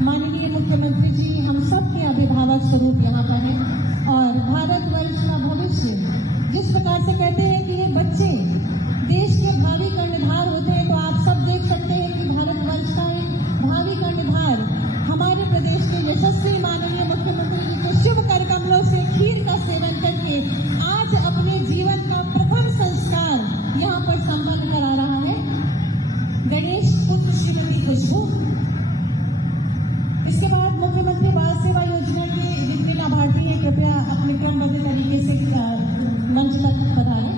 माननीय मुख्यमंत्री जी हम सब के अभिभावक स्वरूप यहाँ पर हैं और भारतवर्ष का भविष्य जिस प्रकार से कहते हैं कि ये बच्चे देश के भावी कर्णधार होते हैं, तो आप सब देख सकते हैं कि भारतवर्ष का एक भावी कर्णधार हमारे प्रदेश के यशस्वी माननीय मुख्यमंत्री जी के शुभ कर कमलों से खीर का सेवन करके आज अपने जीवन का प्रथम संस्कार यहाँ पर संपन्न करा रहा है गणेश पुत्र श्रीमती खुशबू। इसके बाद मुख्यमंत्री बाल सेवा योजना के जितने लाभार्थी हैं कृपया अपने क्रमबद्ध तरीके से मंच तक पधारें।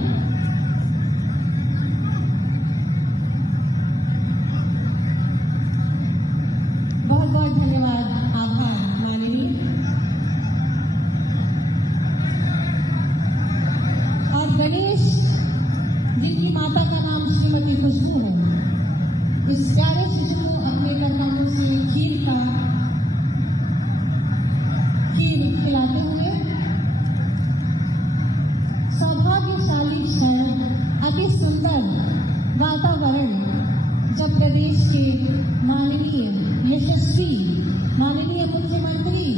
बहुत बहुत धन्यवाद, आभार माननीय। और गणेश जिनकी माता का नाम श्रीमती खुशबू है, इस प्यारे शिशु को अपने कर्मों से खीर खिलाते हुए सौभाग्यशाली क्षण, अति सुंदर वातावरण जब प्रदेश के माननीय यशस्वी माननीय मुख्यमंत्री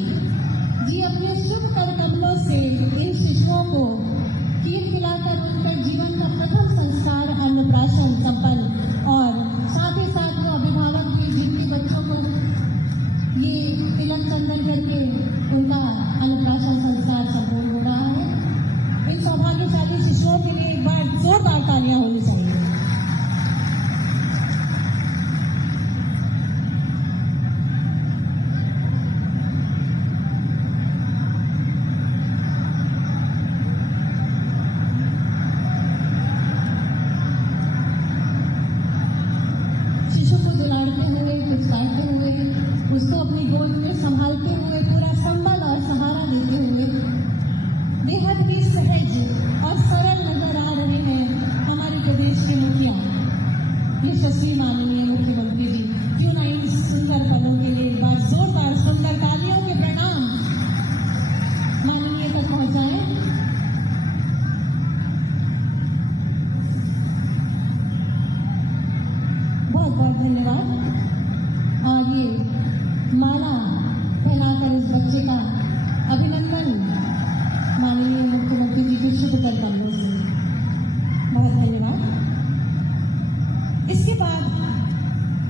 जी अपने शुभ कर कमलों से इन शिशुओं को खीर खिलाकर उनका जीवन का प्रथम संस्कार अन्नप्राशन संपन्न और साथ ही साथ वो अभिभावक भी जिनके बच्चों को ये तिलक चंदन करके उनका अन्नप्राशन संस्कार संपूर्ण हो रहा है। इन सौभाग्यशाली शिशुओं के लिए एक बार जोरदार तालियां होनी चाहिए। शिशु को दुलारते हुए, पुचकारते हुए, उसको अपनी गोद में संभालते हुए, पूरा संबल और सहारा देते हुए बेहद ही सहज और सरल नजर आ रहे हैं हमारे प्रदेश के मुखिया यशस्वी माननीय मुख्यमंत्री जी। क्यों ना इन सुंदर पलों के लिए एक बार जोरदार सुंदर तालियों के प्रणाम माननीय तक पहुंचाएं। बहुत बहुत धन्यवाद। और ये माला फैलाकर इस बच्चे का अभिनंदन माननीय मुख्यमंत्री जी के शुभ कर कमलों से। बहुत धन्यवाद। इसके बाद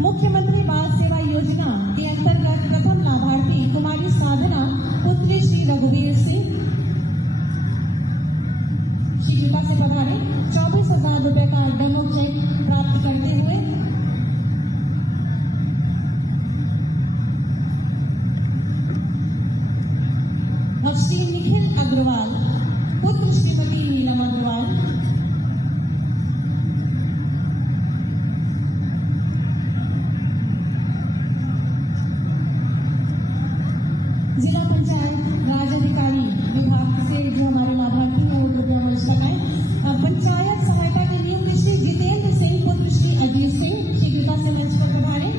मुख्यमंत्री बाल सेवा योजना के अंतर्गत प्रथम लाभार्थी कुमारी साधना पुत्री श्री रघुवीर सिंह श्री कृपा से पधारे 24,000 रुपए का डेमो चेक प्राप्त करते हुए। और श्री निखिल अग्रवाल पुत्र श्रीमती नीलम अग्रवाल। जिला पंचायत राज अधिकारी विभाग से जो हमारे लाभार्थी हैं वो कृपया मंच तक आए। पंचायत सहायता के नियुक्त श्री जितेंद्र सिंह पुत्र श्री अजीत सिंह श्री कृपा से मंच पर पधारे।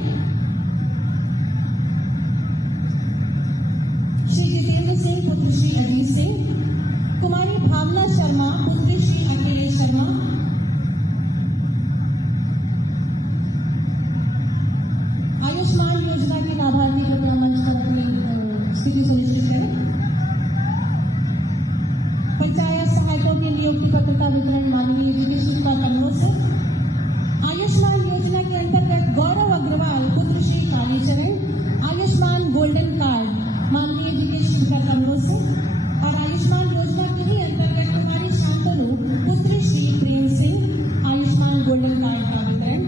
श्री जितेंद्र सिंह पुत्र श्री अजीत सिंह। कुमारी भावना शर्मा पुत्री श्री अखिलेश शर्मा। आयुष्मान योजना के लाभार्थी कृपया मंच पर अपनी स्थिति सुनिश्चित करें। पंचायत सहायकों के नियुक्ति पत्र का वितरण माननीय जी के शुभ कर कमलों से। आयुष्मान योजना के अंतर्गत गौरव अग्रवाल पुत्र श्री कालीचरण आयुष्मान गोल्डन कार्ड माननीय जी के शुभ कर कमलों से। और आयुष्मान योजना के ही अंतर्गत कुमारी शांतनु पुत्री श्री प्रेम सिंह आयुष्मान गोल्डन कार्ड का वितरण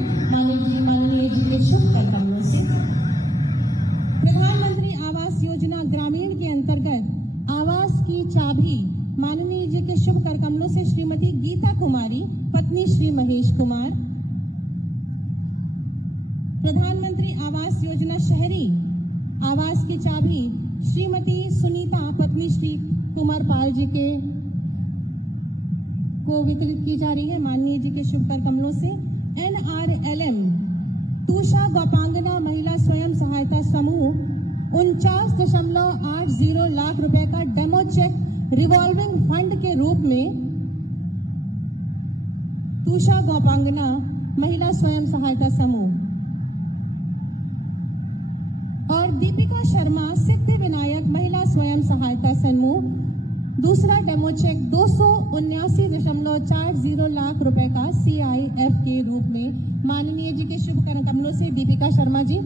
माननीय जी के शुभ कर कमलों से। प्रधानमंत्री आवास योजना ग्रामीण के अंतर्गत आवास की चाबी माननीय जी के शुभ कर कमलों से श्रीमती गीता कुमारी पत्नी श्री महेश कुमार। प्रधानमंत्री आवास योजना शहरी आवास की चाबी श्रीमती सुनीता पत्नी श्री कुमार पाल जी के को वितरित की जा रही है माननीय जी के शुभ कर कमलों से। NRLM तूषा गोपांगना महिला स्वयं सहायता समूह 49.80 लाख रुपए का डेमो चेक रिवॉल्विंग फंड के रूप में तूषा गोपांगना महिला स्वयं सहायता समूह और दीपिका शर्मा सिद्धि विनायक महिला स्वयं सहायता समूह दूसरा डेमो चेक 279.40 लाख रुपए का CIF के रूप में माननीय जी के शुभ कमलों से दीपिका शर्मा जी।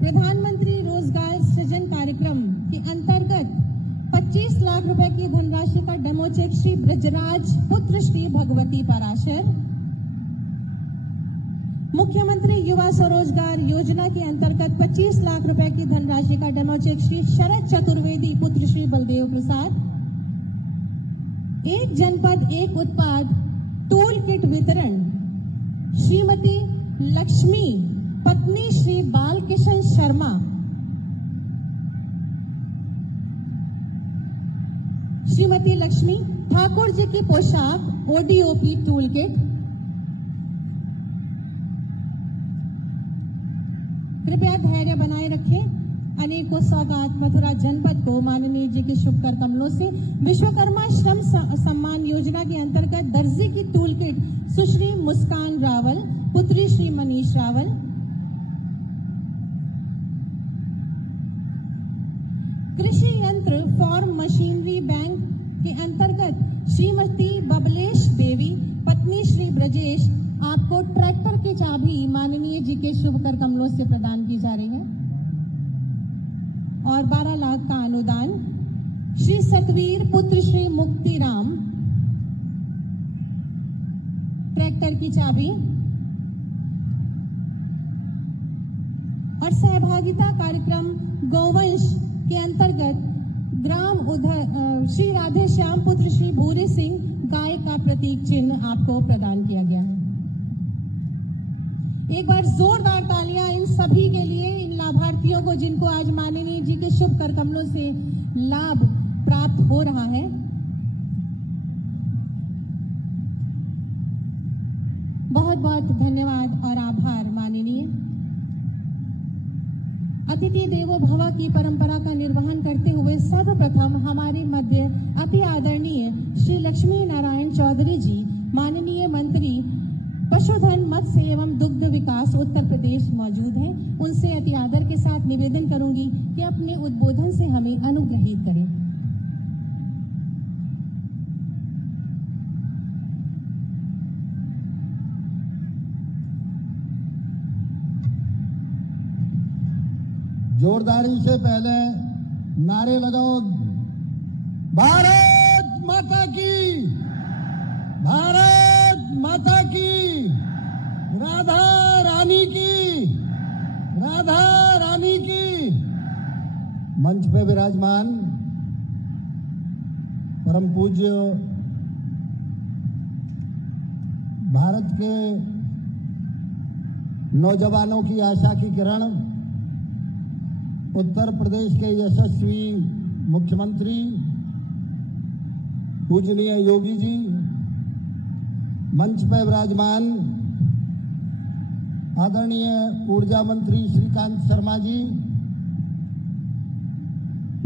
प्रधानमंत्री रोजगार सृजन कार्यक्रम के अंतर्गत 25 लाख रुपए की धनराशि का डेमो चेक श्री ब्रजराज पुत्र श्री भगवती पराशर। मुख्यमंत्री युवा स्वरोजगार योजना के अंतर्गत 25 लाख रुपए की धनराशि का डेमो चेक श्री शरद चतुर्वेदी पुत्र श्री बलदेव प्रसाद। एक जनपद एक उत्पाद टूल किट वितरण श्रीमती लक्ष्मी पत्नी श्री बालकिशन शर्मा। श्रीमती लक्ष्मी ठाकुर जी की पोशाक ODOP टूल किट। कृपया धैर्य बनाए रखें। अनेकों सौगात मथुरा जनपद को माननीय जी के शुभ कर कमलों से विश्वकर्मा श्रम सम्मान योजना के अंतर्गत दर्जी की टूल किट सुश्री मुस्कान रावल पुत्री श्री मनीष रावल। कृषि यंत्र फॉर्म मशीनरी बैंक के अंतर्गत श्रीमती बबलेश देवी पत्नी श्री ब्रजेश आपको ट्रैक्टर की चाबी माननीय जी के शुभ कर कमलों से प्रदान की जा रही है। और 12 लाख का अनुदान श्री सतवीर पुत्र श्री मुक्तिराम ट्रैक्टर की चाबी। और सहभागिता कार्यक्रम गौवंश के अंतर्गत ग्राम श्री राधे श्याम पुत्र श्री भूरी सिंह गाय का प्रतीक चिन्ह आपको प्रदान किया गया है। एक बार जोरदार तालियां इन सभी के लिए, इन लाभार्थियों को जिनको आज माननीय जी के शुभ कर कमलों से लाभ प्राप्त हो रहा है। बहुत बहुत धन्यवाद और आभार माननीय। अतिथि देवो भव की परंपरा का निर्वहन करते हुए सर्वप्रथम हमारे मध्य अति आदरणीय श्री लक्ष्मी नारायण चौधरी जी माननीय मंत्री पशुधन मत्स्य एवं दुग्ध विकास उत्तर प्रदेश मौजूद हैं। उनसे अति आदर के साथ निवेदन करूंगी कि अपने उद्बोधन से हमें अनुग्रहित करें। जोरदारी से पहले नारे लगाओ। भारत माता की, भारत माता की, राधा रानी की, राधा रानी की। मंच पे विराजमान परम पूज्य भारत के नौजवानों की आशा की किरण उत्तर प्रदेश के यशस्वी मुख्यमंत्री पूजनीय योगी जी, मंच पर विराजमान आदरणीय ऊर्जा मंत्री श्रीकांत शर्मा जी,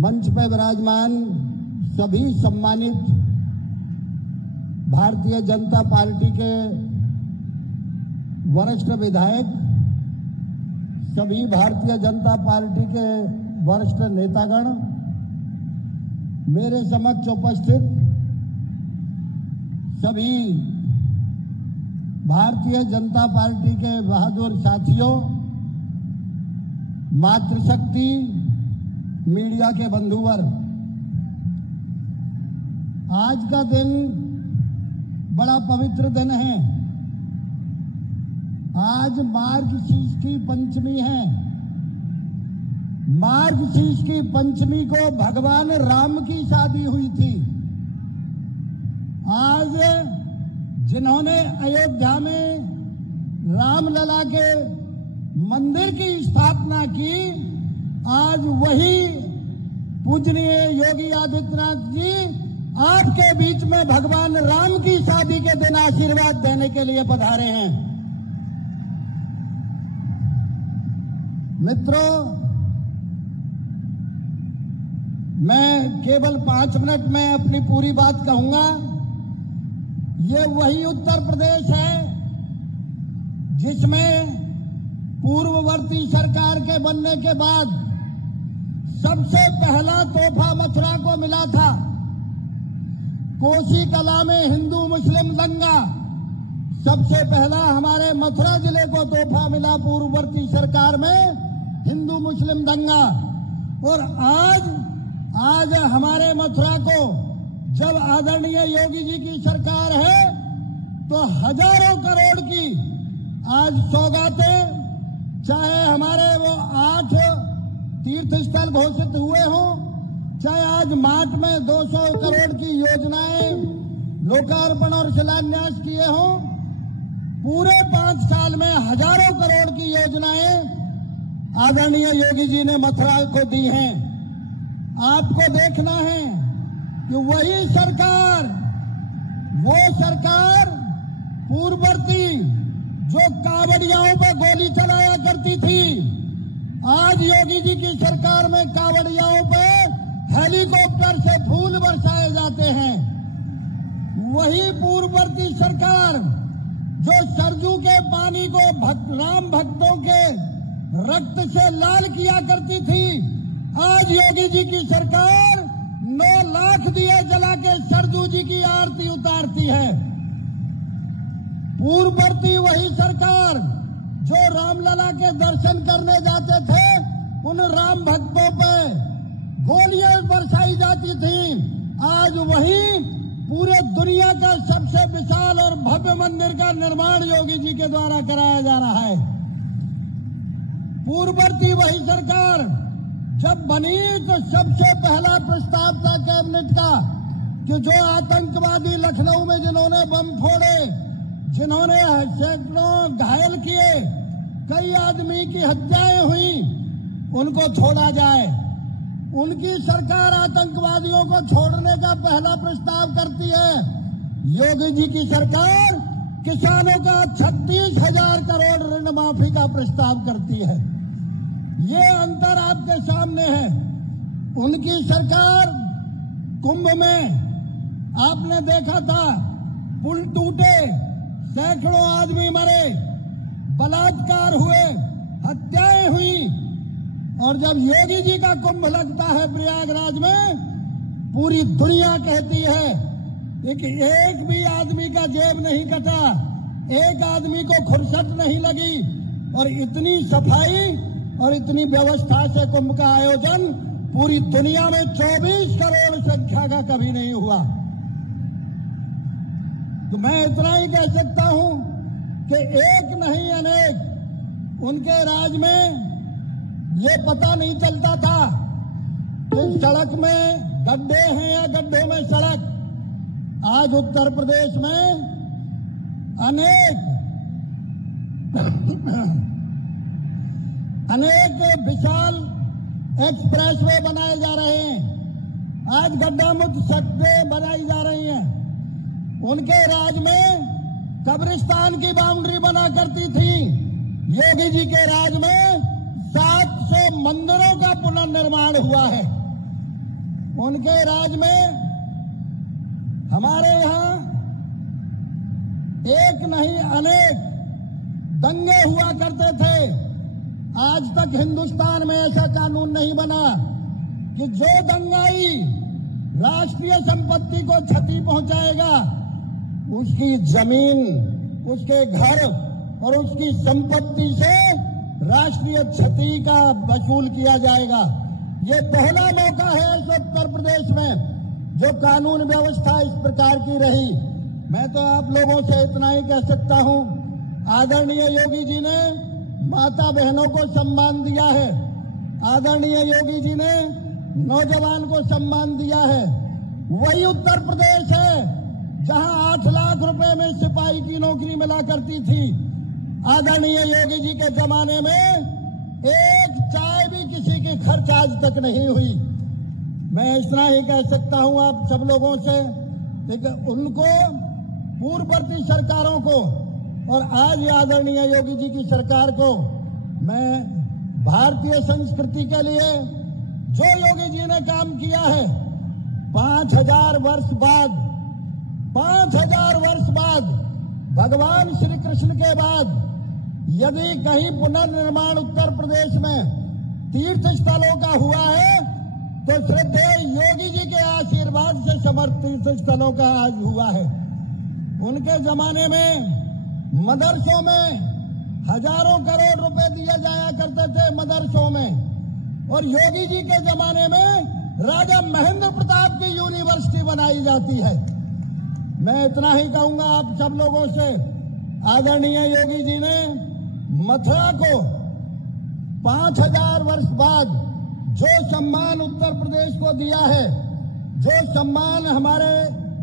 मंच पर विराजमान सभी सम्मानित भारतीय जनता पार्टी के वरिष्ठ विधायक, सभी भारतीय जनता पार्टी के वरिष्ठ नेतागण, मेरे समक्ष उपस्थित सभी भारतीय जनता पार्टी के बहादुर साथियों, मातृशक्ति मीडिया के बंधुवर्ग, आज का दिन बड़ा पवित्र दिन है। आज मार्गशीर्ष की पंचमी है। मार्गशीर्ष की पंचमी को भगवान राम की शादी हुई थी। आज जिन्होंने अयोध्या में रामलला के मंदिर की स्थापना की, आज वही पूजनीय योगी आदित्यनाथ जी आपके बीच में भगवान राम की शादी के दिन आशीर्वाद देने के लिए पधारे हैं। मित्रों, मैं केवल 5 मिनट में अपनी पूरी बात कहूंगा। ये वही उत्तर प्रदेश है जिसमें पूर्ववर्ती सरकार के बनने के बाद सबसे पहला तोहफा मथुरा को मिला था। कोसी कला में हिंदू मुस्लिम दंगा सबसे पहला हमारे मथुरा जिले को तोहफा मिला पूर्ववर्ती सरकार में, हिंदू मुस्लिम दंगा। और आज हमारे मथुरा को जब आदरणीय योगी जी की सरकार है तो हजारों करोड़ की आज सौगातें, चाहे हमारे वो 8 तीर्थ स्थल घोषित हुए हों, चाहे आज मार्च में 200 करोड़ की योजनाएं लोकार्पण और शिलान्यास किए हों, पूरे 5 साल में हजारों करोड़ की योजनाएं आदरणीय योगी जी ने मथुरा को दी हैं। आपको देखना है कि वही सरकार, वो सरकार पूर्ववर्ती जो कांवड़ियाओं पर गोली चलाया करती थी, आज योगी जी की सरकार में कांवड़ियाओं पर हेलीकॉप्टर से फूल बरसाए जाते हैं। वही पूर्ववर्ती सरकार जो सरजू के पानी को राम भक्तों के रक्त से लाल किया करती थी, आज योगी जी की सरकार 9 लाख दिए जला के सरजू जी की आरती उतारती है। पूर्ववर्ती वही सरकार जो रामलला के दर्शन करने जाते थे, उन राम भक्तों पे गोलियां बरसाई जाती थी, आज वही पूरे दुनिया का सबसे विशाल और भव्य मंदिर का निर्माण योगी जी के द्वारा कराया जा रहा है। पूर्ववर्ती वही सरकार जब बनी तो सबसे पहला प्रस्ताव था कैबिनेट का कि जो आतंकवादी लखनऊ में जिन्होंने बम फोड़े, जिन्होंने सैकड़ों घायल किए, कई आदमी की हत्याएं हुई, उनको छोड़ा जाए। उनकी सरकार आतंकवादियों को छोड़ने का पहला प्रस्ताव करती है। योगी जी की सरकार किसानों का 36,000 करोड़ ऋण माफी का प्रस्ताव करती है। ये अंतर आपके सामने है। उनकी सरकार कुंभ में आपने देखा था, पुल टूटे, सैकड़ों आदमी मरे, बलात्कार हुए, हत्याएं हुई, और जब योगी जी का कुंभ लगता है प्रयागराज में, पूरी दुनिया कहती है कि एक भी आदमी का जेब नहीं कटा, एक आदमी को फुर्सत नहीं लगी, और इतनी सफाई और इतनी व्यवस्था से कुंभ का आयोजन पूरी दुनिया में 24 करोड़ संख्या का कभी नहीं हुआ। तो मैं इतना ही कह सकता हूं कि एक नहीं अनेक, उनके राज में ये पता नहीं चलता था कि सड़क में गड्ढे हैं या गड्ढों में सड़क। आज उत्तर प्रदेश में अनेक विशाल एक्सप्रेसवे बनाए जा रहे हैं। आज गड्ढा मुक्त सड़कें बनाई जा रही हैं। उनके राज में कब्रिस्तान की बाउंड्री बना करती थी। योगी जी के राज में 700 मंदिरों का पुनर्निर्माण हुआ है। उनके राज में हमारे यहां एक नहीं अनेक दंगे हुआ करते थे। आज तक हिंदुस्तान में ऐसा कानून नहीं बना कि जो दंगाई राष्ट्रीय संपत्ति को क्षति पहुंचाएगा, उसकी जमीन, उसके घर और उसकी संपत्ति से राष्ट्रीय क्षति का वसूल किया जाएगा। ये पहला मौका है इस उत्तर प्रदेश में जो कानून व्यवस्था इस प्रकार की रही। मैं तो आप लोगों से इतना ही कह सकता हूं, आदरणीय योगी जी ने माता बहनों को सम्मान दिया है। आदरणीय योगी जी ने नौजवान को सम्मान दिया है। वही उत्तर प्रदेश है जहां 8 लाख रुपए में सिपाही की नौकरी मिला करती थी। आदरणीय योगी जी के जमाने में एक चाय भी किसी की खर्च आज तक नहीं हुई। मैं इतना ही कह सकता हूं आप सब लोगों से, लेकिन उनको, पूर्ववर्ती सरकारों को और आज आदरणीय योगी जी की सरकार को मैं भारतीय संस्कृति के लिए जो योगी जी ने काम किया है, 5000 वर्ष बाद, 5000 वर्ष बाद, भगवान श्री कृष्ण के बाद यदि कहीं पुनर्निर्माण उत्तर प्रदेश में तीर्थ स्थलों का हुआ है तो श्रद्धेय योगी जी के आशीर्वाद से समर्थ तीर्थ स्थलों का आज हुआ है। उनके जमाने में मदरसों में हजारों करोड़ रुपए दिए जाया करते थे मदरसों में, और योगी जी के जमाने में राजा महेंद्र प्रताप की यूनिवर्सिटी बनाई जाती है। मैं इतना ही कहूंगा आप सब लोगों से, आदरणीय योगी जी ने मथुरा को 5000 वर्ष बाद जो सम्मान उत्तर प्रदेश को दिया है, जो सम्मान हमारे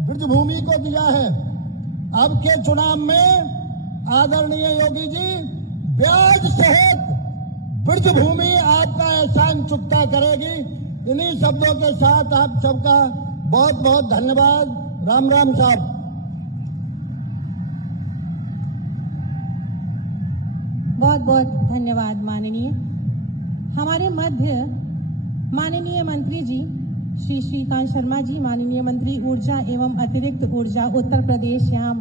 ब्रजभूमि को दिया है, अब के चुनाव में आदरणीय योगी जी ब्याज सहित ब्रजभूमि आपका एहसान चुकता करेगी। इन्हीं शब्दों के साथ आप सबका बहुत बहुत धन्यवाद। राम राम साहब। बहुत बहुत धन्यवाद माननीय। हमारे मध्य माननीय मंत्री जी श्री श्रीकांत शर्मा जी, माननीय मंत्री ऊर्जा एवं अतिरिक्त ऊर्जा उत्तर प्रदेश, यहाँ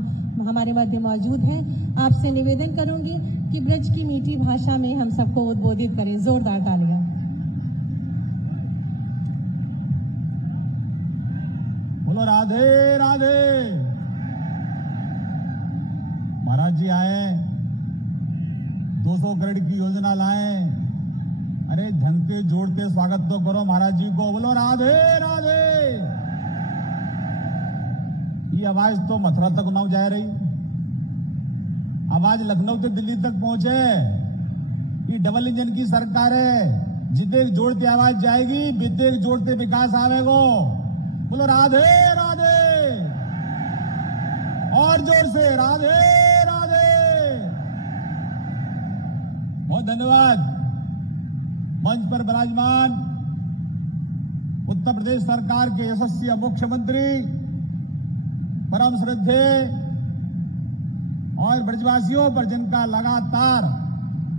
हमारे मध्य मौजूद हैं। आपसे निवेदन करूंगी कि ब्रज की मीठी भाषा में हम सबको उद्बोधित करें। जोरदार तालियां। बोलो राधे राधे। महाराज जी आए, 200 करोड़ की योजना लाए। अरे ढंगते जोड़ते स्वागत तो करो महाराज जी को। बोलो राधे राधे। ये आवाज तो मथुरा तक ना जा रही, आवाज लखनऊ से दिल्ली तक पहुंचे। ये डबल इंजन की सरकार है, जिते जोड़ते आवाज जाएगी, बीते जोड़ते विकास आवेगो। बोलो राधे राधे। और जोर से राधे राधे। बहुत धन्यवाद। मंच पर विराजमान उत्तर प्रदेश सरकार के यशस्वी मुख्यमंत्री, परम श्रद्धेय और ब्रजवासियों पर जिनका लगातार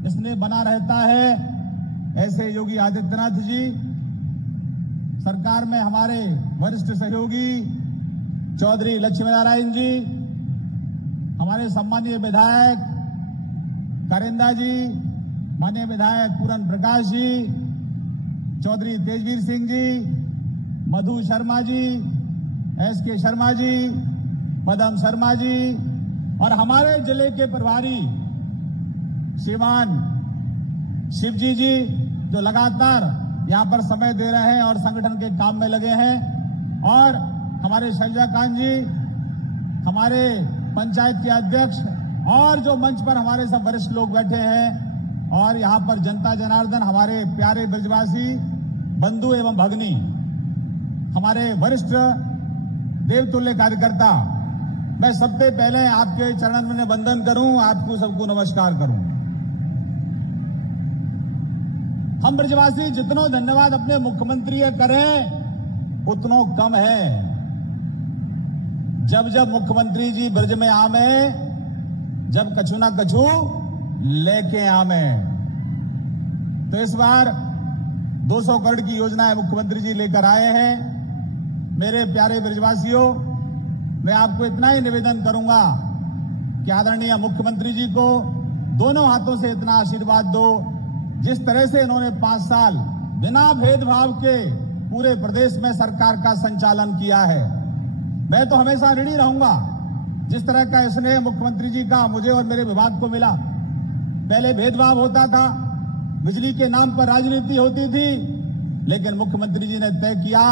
स्नेह बना रहता है, ऐसे योगी आदित्यनाथ जी, सरकार में हमारे वरिष्ठ सहयोगी चौधरी लक्ष्मी नारायण जी, हमारे सम्मानीय विधायक करिंदा जी, माननीय विधायक पूरन प्रकाश जी, चौधरी तेजवीर सिंह जी, मधु शर्मा जी, एसके शर्मा जी, पदम शर्मा जी, और हमारे जिले के प्रभारी श्रीमान शिवजी जी, जो लगातार यहां पर समय दे रहे हैं और संगठन के काम में लगे हैं, और हमारे शैलजाकांत जी, हमारे पंचायत के अध्यक्ष, और जो मंच पर हमारे सब वरिष्ठ लोग बैठे हैं, और यहां पर जनता जनार्दन, हमारे प्यारे ब्रजवासी बंधु एवं भगनी, हमारे वरिष्ठ देवतुल्य कार्यकर्ता, मैं सबसे पहले आपके चरणन में वंदन करूं, आपको सबको नमस्कार करूं। हम ब्रजवासी जितनो धन्यवाद अपने मुख्यमंत्री करें उतनो कम है। जब जब मुख्यमंत्री जी ब्रज में आवे, जब कछु ना कछु लेके आवे, तो इस बार 200 करोड़ की योजनाएं मुख्यमंत्री जी लेकर आए हैं। मेरे प्यारे ब्रजवासियों, मैं आपको इतना ही निवेदन करूंगा कि आदरणीय मुख्यमंत्री जी को दोनों हाथों से इतना आशीर्वाद दो, जिस तरह से इन्होंने 5 साल बिना भेदभाव के पूरे प्रदेश में सरकार का संचालन किया है। मैं तो हमेशा ऋणी रहूंगा जिस तरह का स्नेह मुख्यमंत्री जी का मुझे और मेरे विभाग को मिला। पहले भेदभाव होता था, बिजली के नाम पर राजनीति होती थी, लेकिन मुख्यमंत्री जी ने तय किया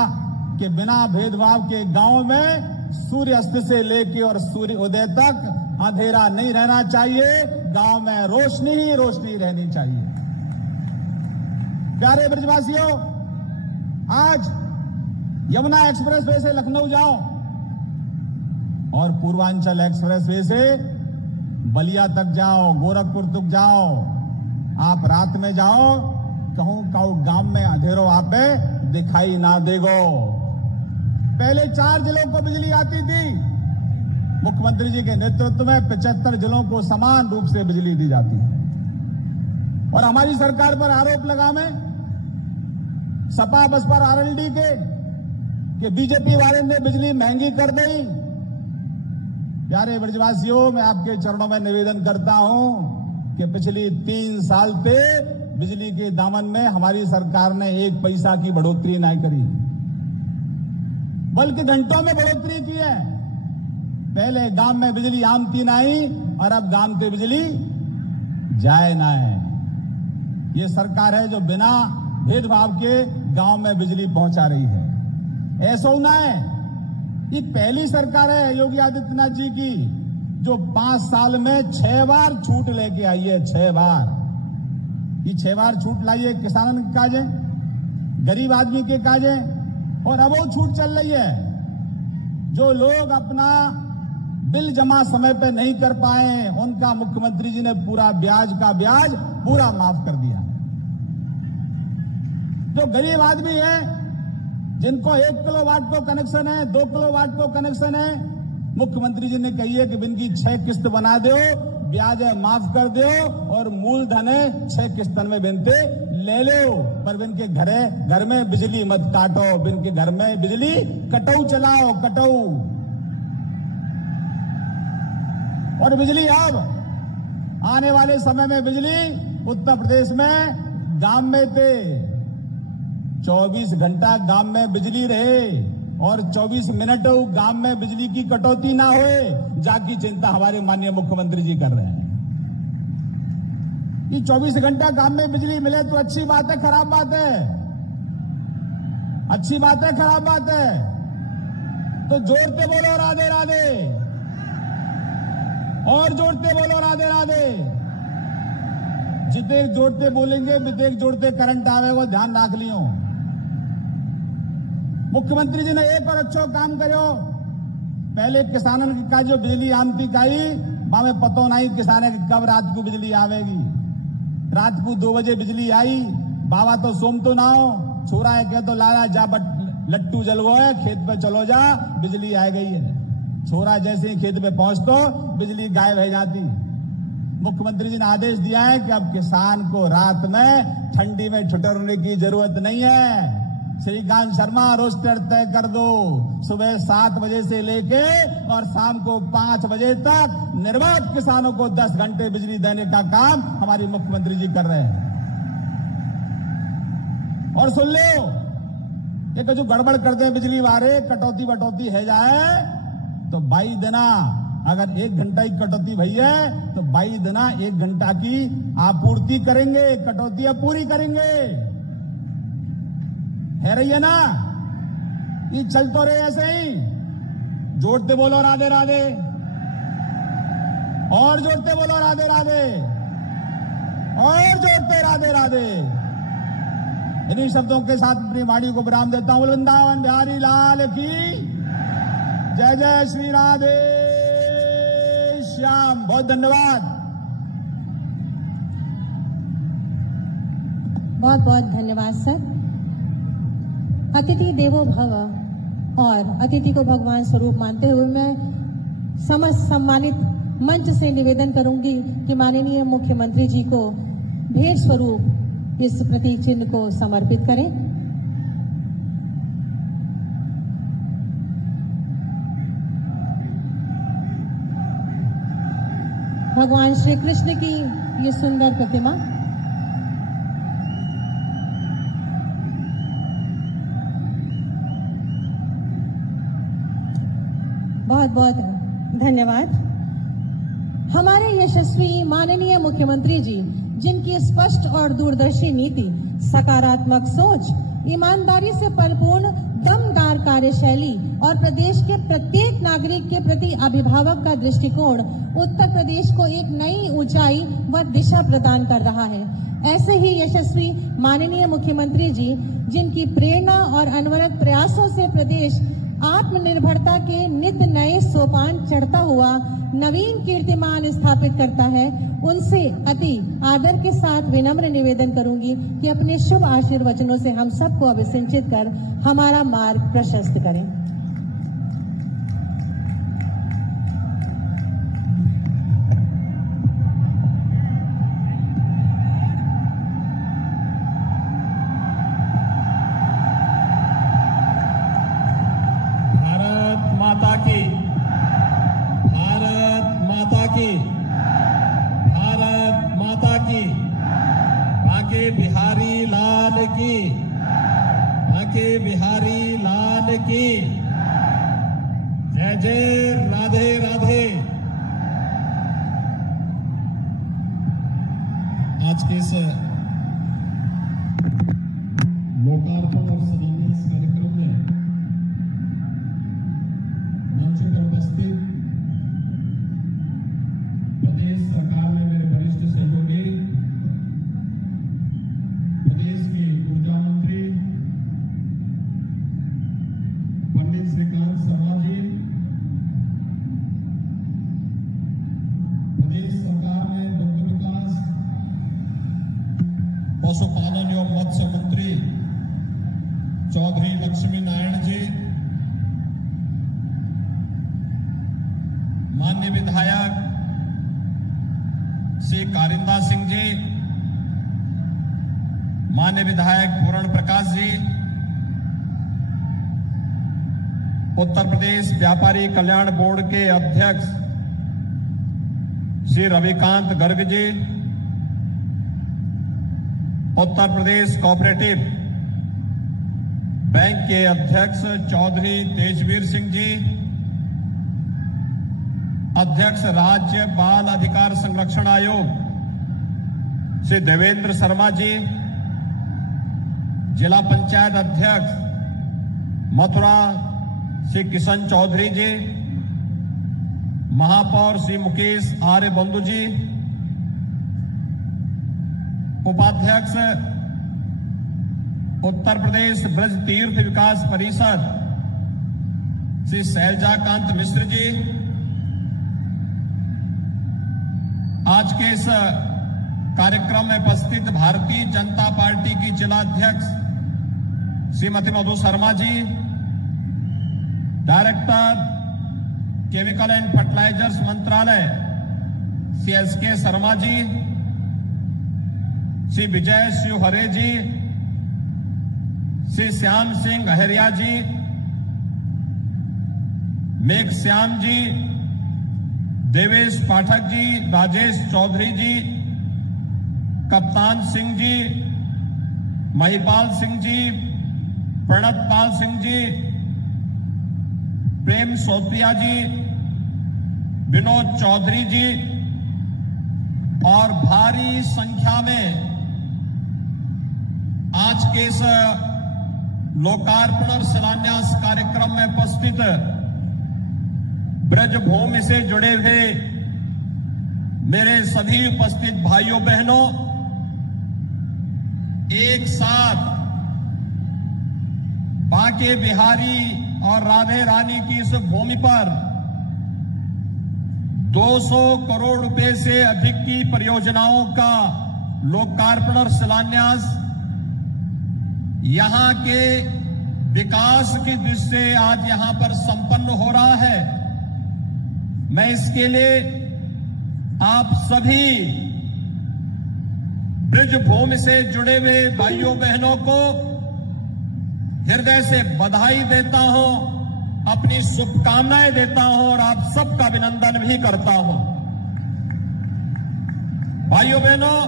कि बिना भेदभाव के गांव में सूर्य अस्त से लेकर और सूर्य उदय तक अंधेरा नहीं रहना चाहिए, गांव में रोशनी ही रोशनी रहनी चाहिए। प्यारे ब्रजवासियों, आज यमुना एक्सप्रेस वे से लखनऊ जाओ और पूर्वांचल एक्सप्रेस वे से बलिया तक जाओ, गोरखपुर तक जाओ, आप रात में जाओ, कहूं गांव में अंधेरों आप दिखाई ना देगो। पहले 4 जिलों को बिजली आती थी, मुख्यमंत्री जी के नेतृत्व में 75 जिलों को समान रूप से बिजली दी जाती है। और हमारी सरकार पर आरोप लगावे सपा बसपा आरएलडी के कि बीजेपी वाले ने बिजली महंगी कर दी। प्यारे ब्रजवासियों, मैं आपके चरणों में निवेदन करता हूं कि पिछली 3 साल से बिजली के दामन में हमारी सरकार ने 1 पैसा की बढ़ोतरी नहीं करी, बल्कि घंटों में बढ़ोतरी की है। पहले गांव में बिजली आमती नहीं और अब गांव से बिजली जाए ना है। ये सरकार है जो बिना भेदभाव के गांव में बिजली पहुंचा रही है। ऐसा होना है, ये पहली सरकार है योगी आदित्यनाथ जी की जो 5 साल में 6 बार छूट लेके आई है। 6 बार, ये 6 बार छूट लाई है किसानों के काजे, गरीब आदमी के काजे, और अब वो छूट चल रही है। जो लोग अपना बिल जमा समय पे नहीं कर पाए उनका मुख्यमंत्री जी ने पूरा ब्याज का ब्याज पूरा माफ कर दिया। जो गरीब आदमी है जिनको 1 किलोवाट को कनेक्शन है, 2 किलोवाट को कनेक्शन है, मुख्यमंत्री जी ने कही है कि इनकी 6 किस्त बना दो, ब्याज माफ कर दो और मूलधन 6 किस्तन में बिनते ले लो, पर बिनके घर में बिजली मत काटो, बिनके घर में बिजली कटऊ चलाओ, कटऊ। और बिजली अब आने वाले समय में बिजली उत्तर प्रदेश में गांव में थे 24 घंटा गांव में बिजली रहे और 24 मिनट गांव में बिजली की कटौती ना होए, जाकी चिंता हमारे माननीय मुख्यमंत्री जी कर रहे हैं। ये 24 घंटा गांव में बिजली मिले तो अच्छी बात है, खराब बात है? अच्छी बात है, खराब बात है? तो जोड़ते बोलो राधे राधे, और जोड़ते बोलो राधे राधे। जितने जोड़ते बोलेंगे बितेक जोड़ते करंट आवेगा, ध्यान रख लियो। मुख्यमंत्री जी ने एक और अच्छा काम करो। पहले किसानों का जो बिजली आमती काई में पतो नहीं किसान है कि कब रात को बिजली आवेगी। रात को 2 बजे बिजली आई, बाबा तो सोम तो ना हो, छोरा है कह तो लाला जा बट लट्टू जलवो है, खेत पे चलो जा, बिजली आ गई है। छोरा जैसे ही खेत पे पहुंचतो बिजली गायब हो जाती। मुख्यमंत्री जी ने आदेश दिया है कि अब किसान को रात में ठंडी में ठिठुरने की जरूरत नहीं है। श्रीकांत शर्मा रोस्टर तय कर दो, सुबह 7 बजे से लेके और शाम को 5 बजे तक निर्बाध किसानों को 10 घंटे बिजली देने का काम हमारे मुख्यमंत्री जी कर रहे हैं। और सुन लो, ये जो गड़बड़ करते हैं बिजली वाले, कटौती बटौती है जाए तो 22 दिना, अगर 1 घंटा की कटौती भई है तो 22 दिना 1 घंटा की आपूर्ति करेंगे, कटौती अब पूरी करेंगे। है रही है ना? ये चल तो रहे ऐसे ही। जोड़ते बोलो राधे राधे, और जोड़ते बोलो राधे राधे, और जोड़ते राधे राधे। इन्हीं शब्दों के साथ अपनी वाणी को विराम देता हूं। वृंदावन बिहारी लाल की जय जय श्री राधे श्याम। बहुत धन्यवाद। बहुत बहुत धन्यवाद सर। अतिथि देवो भव और अतिथि को भगवान स्वरूप मानते हुए मैं समस्त सम्मानित मंच से निवेदन करूंगी कि माननीय मुख्यमंत्री जी को भेंट स्वरूप इस प्रतीक चिन्ह को समर्पित करें। भगवान श्री कृष्ण की ये सुंदर प्रतिमा बहुत बहुत धन्यवाद। हमारे यशस्वी माननीय मुख्यमंत्री जी, जिनकी स्पष्ट और दूरदर्शी नीति, सकारात्मक सोच, ईमानदारी से परिपूर्ण दमदार कार्यशैली और प्रदेश के प्रत्येक नागरिक के प्रति अभिभावक का दृष्टिकोण उत्तर प्रदेश को एक नई ऊंचाई व दिशा प्रदान कर रहा है। ऐसे ही यशस्वी माननीय मुख्यमंत्री जी, जिनकी प्रेरणा और अनवरत प्रयासों से प्रदेश आत्मनिर्भरता के नित नए सोपान चढ़ता हुआ नवीन कीर्तिमान स्थापित करता है, उनसे अति आदर के साथ विनम्र निवेदन करूंगी कि अपने शुभ आशीर्वचनों से हम सबको अभिसिंचित कर हमारा मार्ग प्रशस्त करें। भारत माता की बिहारी लाल की, बांके बिहारी लाल की। जय जय राधे राधे। आज के इस लोकार्पण और शिलान्यास कार्यक्रम में मंच पर उपस्थित प्रदेश सरकार में मेरे वरिष्ठ सहयोगी, प्रदेश के ऊर्जा मंत्री पंडित श्रीकांत शर्मा जी, प्रदेश सरकार में दुग्ध विकास, पशुपालन एवं मत्स्य मंत्री चौधरी लक्ष्मी नारायण जी, माननीय विधायक श्री कारिंदा सिंह जी, माननीय विधायक पूर्ण प्रकाश जी, उत्तर प्रदेश व्यापारी कल्याण बोर्ड के अध्यक्ष श्री रविकांत गर्ग जी, उत्तर प्रदेश कोऑपरेटिव बैंक के अध्यक्ष चौधरी तेजवीर सिंह जी, अध्यक्ष राज्य बाल अधिकार संरक्षण आयोग श्री देवेंद्र शर्मा जी, जिला पंचायत अध्यक्ष मथुरा श्री किशन चौधरी जी, महापौर श्री मुकेश आर्य बंधु जी, उपाध्यक्ष उत्तर प्रदेश ब्रज तीर्थ विकास परिषद श्री शैलजाकांत मिश्र जी, आज के इस कार्यक्रम में उपस्थित भारतीय जनता पार्टी की जिलाध्यक्ष Shrimati Madhu Sharma ji, director chemical and fertilisers मंत्रालय श्री एस.के. शर्मा जी, श्री विजय शिवहरे जी, श्री श्याम सिंह अहरिया जी, मेघ श्याम जी, देवेश पाठक जी, राजेश चौधरी जी, कप्तान सिंह जी, महिपाल सिंह जी, प्रणतपाल सिंह जी, प्रेम सोतिया जी, विनोद चौधरी जी और भारी संख्या में आज के इस लोकार्पण और शिलान्यास कार्यक्रम में उपस्थित ब्रजभूमि से जुड़े हुए मेरे सभी उपस्थित भाइयों बहनों, एक साथ बांके बिहारी और राधे रानी की इस भूमि पर 200 करोड़ रुपए से अधिक की परियोजनाओं का लोकार्पण और शिलान्यास यहां के विकास की दृष्टि से आज यहां पर संपन्न हो रहा है। मैं इसके लिए आप सभी ब्रजभूमि से जुड़े हुए भाइयों बहनों को हृदय से बधाई देता हूं, अपनी शुभकामनाएं देता हूं और आप सबका अभिनंदन भी करता हूं। भाइयों बहनों,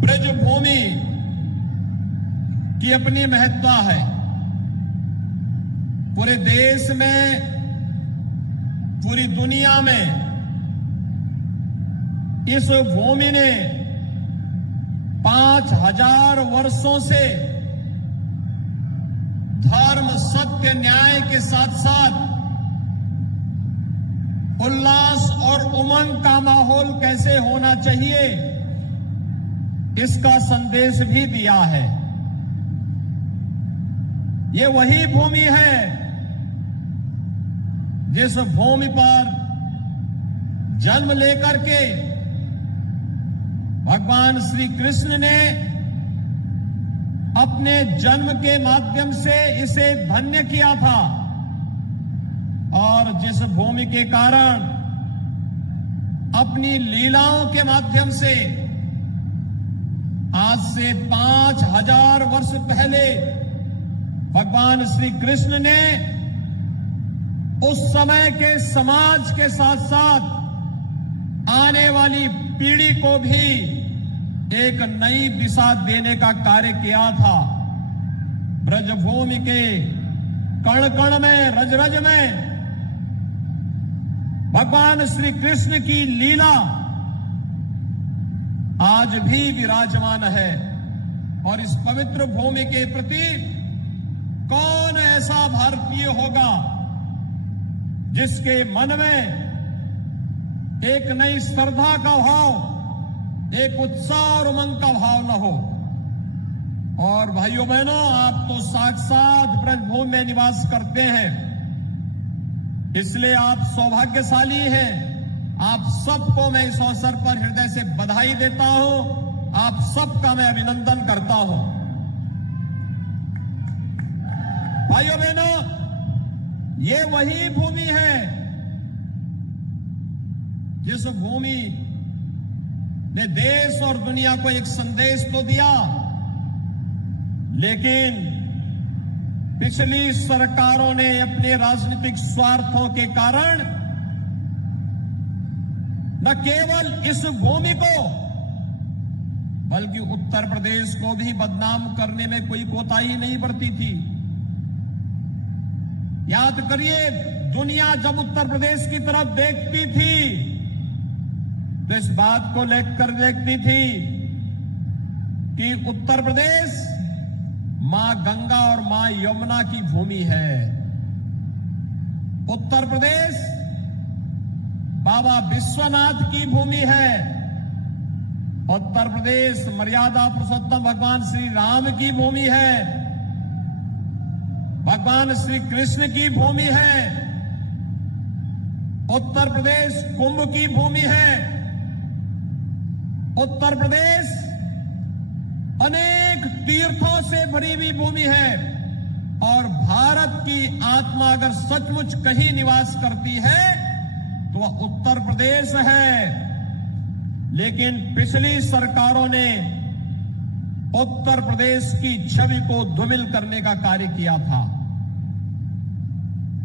ब्रजभूमि की अपनी महत्ता है। पूरे देश में, पूरी दुनिया में इस भूमि ने 5000 वर्षों से धर्म, सत्य, न्याय के साथ साथ उल्लास और उमंग का माहौल कैसे होना चाहिए, इसका संदेश भी दिया है। ये वही भूमि है जिस भूमि पर जन्म लेकर के भगवान श्री कृष्ण ने अपने जन्म के माध्यम से इसे धन्य किया था और जिस भूमि के कारण अपनी लीलाओं के माध्यम से आज से 5000 वर्ष पहले भगवान श्री कृष्ण ने उस समय के समाज के साथ साथ आने वाली पीढ़ी को भी एक नई दिशा देने का कार्य किया था। ब्रजभूमि के कण कण में, रज रज में भगवान श्री कृष्ण की लीला आज भी विराजमान है। और इस पवित्र भूमि के प्रति कौन ऐसा भारतीय होगा जिसके मन में एक नई श्रद्धा का भाव, एक उत्साह और उमंग का भाव न हो। और भाइयों बहनों, आप तो साक्षात ब्रजभूमि में निवास करते हैं, इसलिए आप सौभाग्यशाली हैं। आप सबको मैं इस अवसर पर हृदय से बधाई देता हूं। आप सबका मैं अभिनंदन करता हूं। भाइयों बहनों, ये वही भूमि है जिस भूमि ने देश और दुनिया को एक संदेश तो दिया, लेकिन पिछली सरकारों ने अपने राजनीतिक स्वार्थों के कारण न केवल इस भूमि को बल्कि उत्तर प्रदेश को भी बदनाम करने में कोई कोताही नहीं बरती थी। याद करिए, दुनिया जब उत्तर प्रदेश की तरफ देखती थी तो इस बात को लेकर देखती थी कि उत्तर प्रदेश मां गंगा और मां यमुना की भूमि है। उत्तर प्रदेश बाबा विश्वनाथ की भूमि है। उत्तर प्रदेश मर्यादा पुरुषोत्तम भगवान श्री राम की भूमि है, भगवान श्री कृष्ण की भूमि है। उत्तर प्रदेश कुंभ की भूमि है। उत्तर प्रदेश अनेक तीर्थों से भरी हुई भूमि है। और भारत की आत्मा अगर सचमुच कहीं निवास करती है तो वह उत्तर प्रदेश है। लेकिन पिछली सरकारों ने उत्तर प्रदेश की छवि को धूमिल करने का कार्य किया था।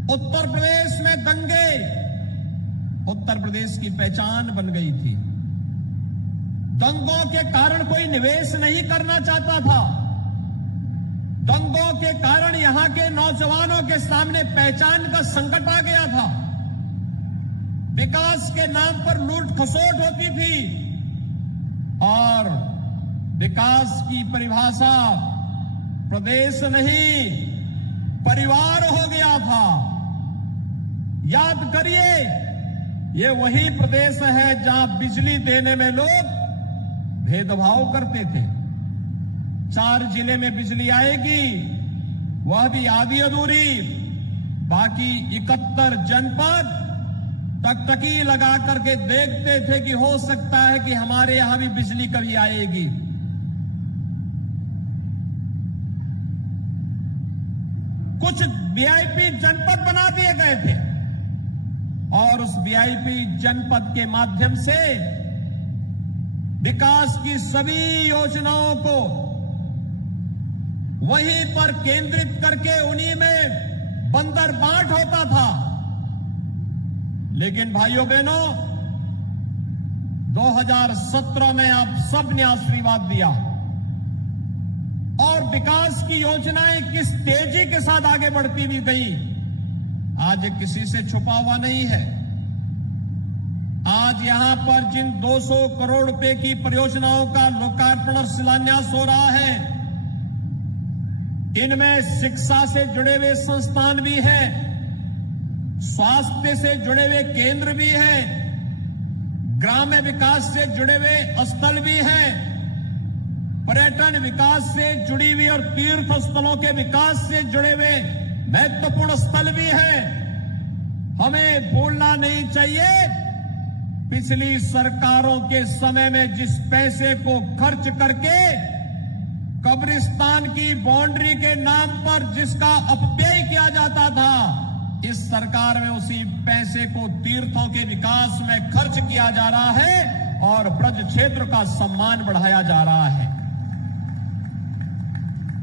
उत्तर प्रदेश में दंगे उत्तर प्रदेश की पहचान बन गई थी। दंगों के कारण कोई निवेश नहीं करना चाहता था। दंगों के कारण यहां के नौजवानों के सामने पहचान का संकट आ गया था। विकास के नाम पर लूट खसोट होती थी और विकास की परिभाषा प्रदेश नहीं, परिवार हो गया था। याद करिए, ये वही प्रदेश है जहां बिजली देने में लोग भेदभाव करते थे। 4 जिले में बिजली आएगी, वह भी आधी अधूरी, बाकी 71 जनपद टकटकी लगा करके देखते थे कि हो सकता है कि हमारे यहां भी बिजली कभी आएगी। कुछ वीआईपी जनपद बना दिए गए थे और उस वीआईपी जनपद के माध्यम से विकास की सभी योजनाओं को वहीं पर केंद्रित करके उन्हीं में बंदरबाट होता था। लेकिन भाइयों बहनों, 2017 में आप सबने आशीर्वाद दिया और विकास की योजनाएं किस तेजी के साथ आगे बढ़ती भी गई, आज ये किसी से छुपा हुआ नहीं है। आज यहां पर जिन 200 करोड़ रुपए की परियोजनाओं का लोकार्पण और शिलान्यास हो रहा है, इनमें शिक्षा से जुड़े हुए संस्थान भी हैं, स्वास्थ्य से जुड़े हुए केंद्र भी हैं, ग्राम्य विकास से जुड़े हुए स्थल भी हैं, पर्यटन विकास से जुड़ी हुई और तीर्थ स्थलों के विकास से जुड़े हुए महत्वपूर्ण स्थल भी हैं। हमें भूलना नहीं चाहिए, पिछली सरकारों के समय में जिस पैसे को खर्च करके कब्रिस्तान की बाउंड्री के नाम पर जिसका अपव्यय किया जाता था, इस सरकार में उसी पैसे को तीर्थों के विकास में खर्च किया जा रहा है और ब्रज क्षेत्र का सम्मान बढ़ाया जा रहा है।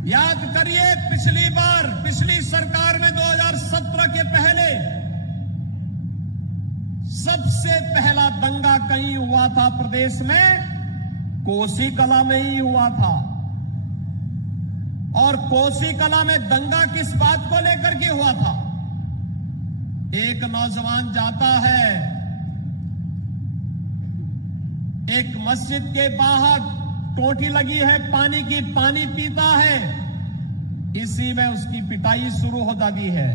याद करिए, पिछली सरकार में 2017 के पहले सबसे पहला दंगा कहीं हुआ था प्रदेश में कोसी कला में ही हुआ था। और कोसी कला में दंगा किस बात को लेकर के हुआ था? एक नौजवान जाता है, एक मस्जिद के बाहर टोटी लगी है पानी की, पानी पीता है, इसी में उसकी पिटाई शुरू हो जाती है।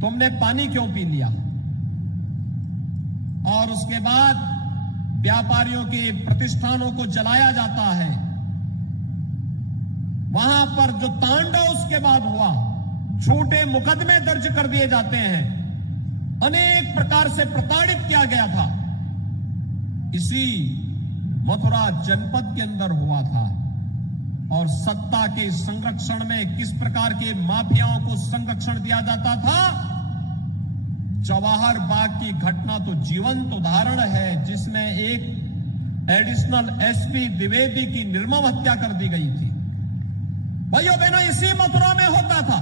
तुमने पानी क्यों पी लिया? और उसके बाद व्यापारियों के प्रतिष्ठानों को जलाया जाता है। वहां पर जो तांडव उसके बाद हुआ, झूठे मुकदमे दर्ज कर दिए जाते हैं, अनेक प्रकार से प्रताड़ित किया गया था। इसी मथुरा जनपद के अंदर हुआ था। और सत्ता के संरक्षण में किस प्रकार के माफियाओं को संरक्षण दिया जाता था? जवाहर बाग की घटना तो जीवंत उदाहरण है, जिसमें एक एडिशनल एसपी द्विवेदी की निर्मम हत्या कर दी गई थी। भाइयों बहनों, इसी मथुरा में होता था।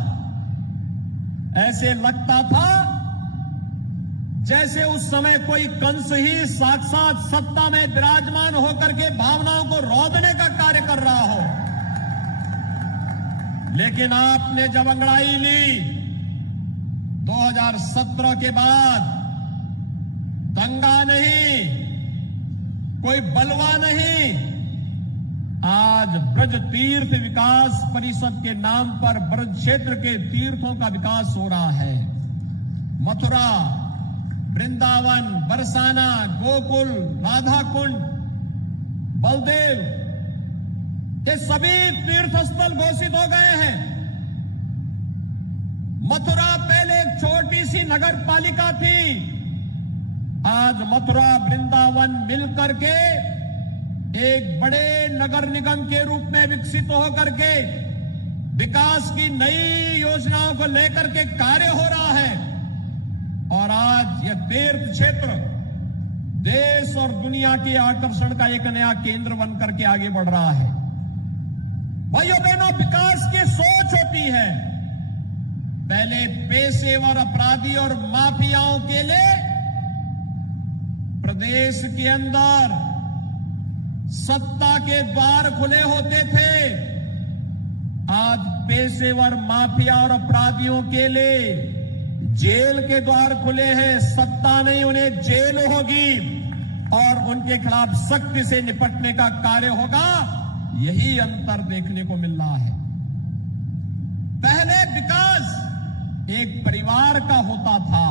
ऐसे लगता था जैसे उस समय कोई कंस ही साक्षात सत्ता में विराजमान होकर के भावनाओं को रौंदने का कार्य कर रहा हो। लेकिन आपने जब अंगड़ाई ली 2017 के बाद, दंगा नहीं, कोई बलवा नहीं, आज ब्रज तीर्थ विकास परिषद के नाम पर ब्रज क्षेत्र के तीर्थों का विकास हो रहा है। मथुरा, वृंदावन, बरसाना, गोकुल, राधा कुंड, बलदेव, ये सभी तीर्थ स्थल घोषित हो गए हैं। मथुरा पहले एक छोटी सी नगर पालिका थी, आज मथुरा वृंदावन मिलकर के एक बड़े नगर निगम के रूप में विकसित होकर के विकास की नई योजनाओं को लेकर के कार्य हो रहा है। और आज यह तीर्थ क्षेत्र देश और दुनिया के आकर्षण का एक नया केंद्र बनकर के आगे बढ़ रहा है। भाइयों बहनों, विकास की सोच होती है। पहले पेशेवर अपराधी और माफियाओं के लिए प्रदेश के अंदर सत्ता के द्वार खुले होते थे। आज पेशेवर माफिया और अपराधियों के लिए जेल के द्वार खुले हैं। सत्ता नहीं, उन्हें जेल होगी और उनके खिलाफ सख्ती से निपटने का कार्य होगा। यही अंतर देखने को मिल रहा है। पहले विकास एक परिवार का होता था,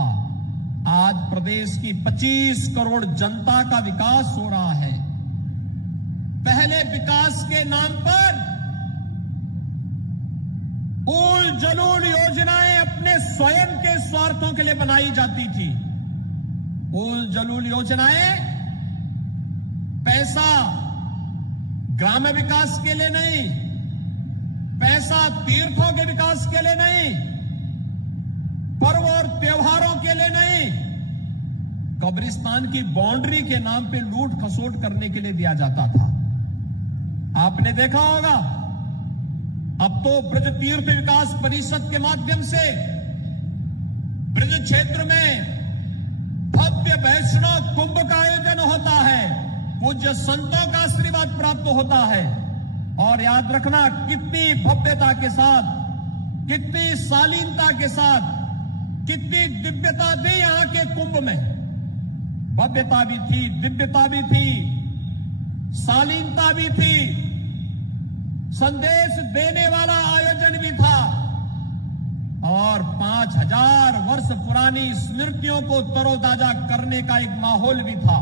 आज प्रदेश की 25 करोड़ जनता का विकास हो रहा है। पहले विकास के नाम पर उल जलूल योजनाएं अपने स्वयं के स्वार्थों के लिए बनाई जाती थी। उल जलूल योजनाएं पैसा ग्राम्य विकास के लिए नहीं, पैसा तीर्थों के विकास के लिए नहीं, पर्व और त्योहारों के लिए नहीं, कब्रिस्तान की बाउंड्री के नाम पे लूट खसोट करने के लिए दिया जाता था। आपने देखा होगा, अब तो ब्रज तीर्थ विकास परिषद के माध्यम से ब्रज क्षेत्र में भव्य वैष्णव कुंभ का आयोजन होता है, पूज्य संतों का आशीर्वाद प्राप्त होता है। और याद रखना, कितनी भव्यता के साथ, कितनी शालीनता के साथ, कितनी दिव्यता थी यहां के कुंभ में। भव्यता भी थी, दिव्यता भी थी, शालीनता भी थी, संदेश देने वाला आयोजन भी था और 5000 वर्ष पुरानी स्मृतियों को तरोताजा करने का एक माहौल भी था।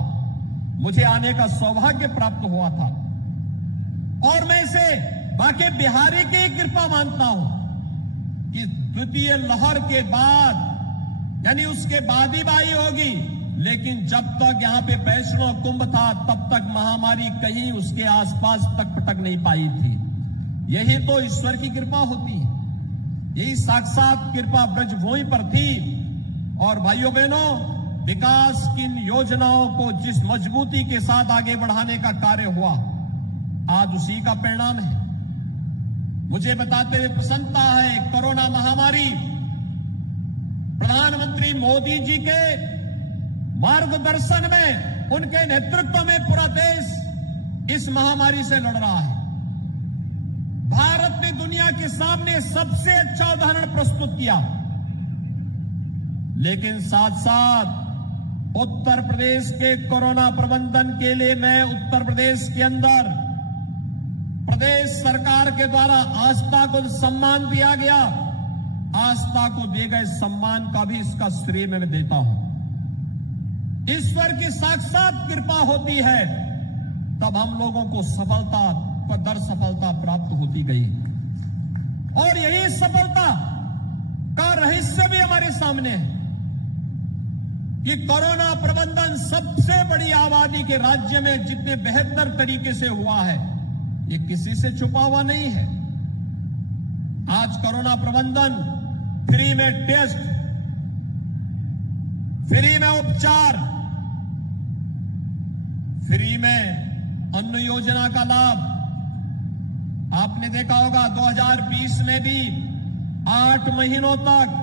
मुझे आने का सौभाग्य प्राप्त हुआ था और मैं इसे बाके बिहारी की कृपा मानता हूं कि द्वितीय लहर के बाद, यानी उसके बाद ही बाई होगी, लेकिन जब तक यहां पे वैष्णव कुंभ था तब तक महामारी कहीं उसके आसपास तक पटक नहीं पाई थी। यही तो ईश्वर की कृपा होती है, यही साक्षात कृपा ब्रजभूमि पर थी। और भाइयों बहनों, विकास की इन योजनाओं को जिस मजबूती के साथ आगे बढ़ाने का कार्य हुआ, आज उसी का परिणाम है। मुझे बताते हुए प्रसन्नता है, कोरोना महामारी प्रधानमंत्री मोदी जी के मार्गदर्शन में, उनके नेतृत्व में पूरा देश इस महामारी से लड़ रहा है। भारत ने दुनिया के सामने सबसे अच्छा उदाहरण प्रस्तुत किया, लेकिन साथ साथ उत्तर प्रदेश के कोरोना प्रबंधन के लिए मैं उत्तर प्रदेश के अंदर प्रदेश सरकार के द्वारा आस्था को सम्मान दिया गया, आस्था को दिए गए सम्मान का भी इसका श्रेय मैं देता हूं। ईश्वर की साक्षात कृपा होती है, तब हम लोगों को सफलता पर दर सफलता प्राप्त होती गई, और यही सफलता का रहस्य भी हमारे सामने है कि कोरोना प्रबंधन सबसे बड़ी आबादी के राज्य में जितने बेहतर तरीके से हुआ है, ये किसी से छुपा हुआ नहीं है। आज कोरोना प्रबंधन फ्री में टेस्ट, फ्री में उपचार, फ्री में अन्न योजना का लाभ। आपने देखा होगा 2020 में भी 8 महीनों तक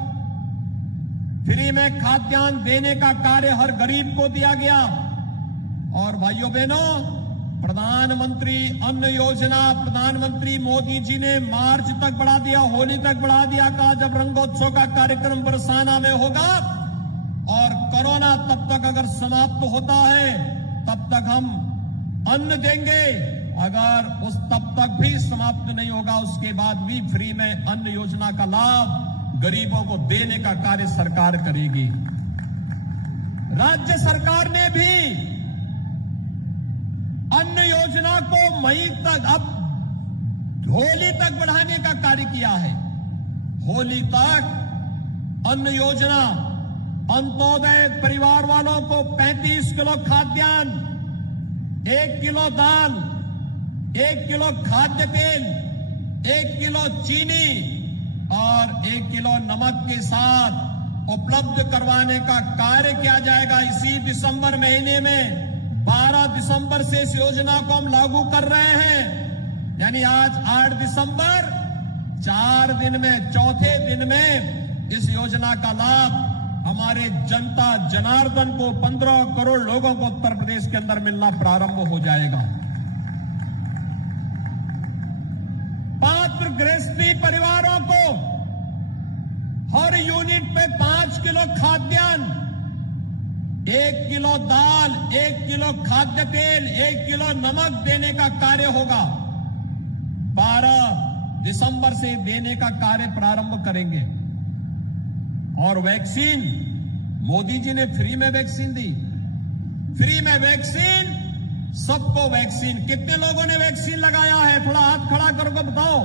फ्री में खाद्यान्न देने का कार्य हर गरीब को दिया गया। और भाइयों बहनों, प्रधानमंत्री अन्न योजना प्रधानमंत्री मोदी जी ने मार्च तक बढ़ा दिया, होली तक बढ़ा दिया। कहा जब रंगोत्सव का कार्यक्रम बरसाना में होगा और कोरोना तब तक अगर समाप्त होता है तब तक हम अन्न देंगे, अगर उस तब तक भी समाप्त नहीं होगा उसके बाद भी फ्री में अन्न योजना का लाभ गरीबों को देने का कार्य सरकार करेगी। राज्य सरकार ने भी अन्न योजना को मई तक, अब होली तक बढ़ाने का कार्य किया है। होली तक अन्न योजना अंत्योदय परिवार वालों को 35 किलो खाद्यान्न, 1 किलो दाल, 1 किलो खाद्य तेल, 1 किलो चीनी और 1 किलो नमक के साथ उपलब्ध करवाने का कार्य किया जाएगा। इसी दिसंबर महीने में 12 दिसंबर से इस योजना को हम लागू कर रहे हैं, यानी आज 8 दिसंबर, 4 दिन में, चौथे दिन में इस योजना का लाभ हमारे जनता जनार्दन को 15 करोड़ लोगों को उत्तर प्रदेश के अंदर मिलना प्रारंभ हो जाएगा। पात्र गृहस्थी परिवारों को हर यूनिट पे 5 किलो खाद्यान्न, 1 किलो दाल, 1 किलो खाद्य तेल, 1 किलो नमक देने का कार्य होगा। 12 दिसंबर से देने का कार्य प्रारंभ करेंगे। और वैक्सीन, मोदी जी ने फ्री में वैक्सीन दी, फ्री में वैक्सीन, सबको वैक्सीन। कितने लोगों ने वैक्सीन लगाया है? थोड़ा हाथ खड़ा करके बताओ।